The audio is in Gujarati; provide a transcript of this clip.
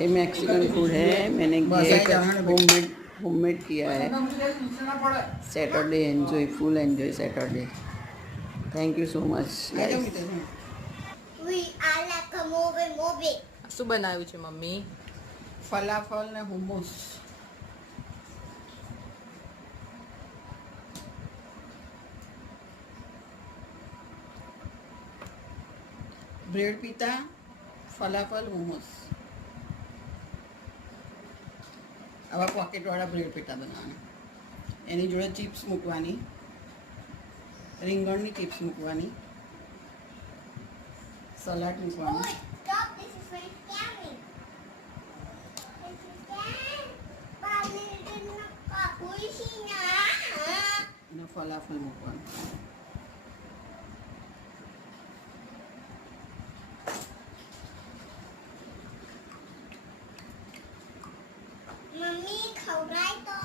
ये मैक्सिकन फूड है, मैंने होममेड किया है। Saturday enjoy, full enjoy Saturday. Thank you so much guys. શું બનાવ્યું છે મમ્મી? ફલાફલ ને હુમુસ. બ્રેડ પિતા, ફલાફલ, હુમસ. આવા પોકેટવાળા બ્રેડ પિતા બનાવવાના. એની જોડે ચિપ્સ મૂકવાની, રીંગણની ચિપ્સ મૂકવાની, સલાડ મૂકવાનું. અને ફલાફલ મૂકવાનું. મમ્મી ખવડાય તો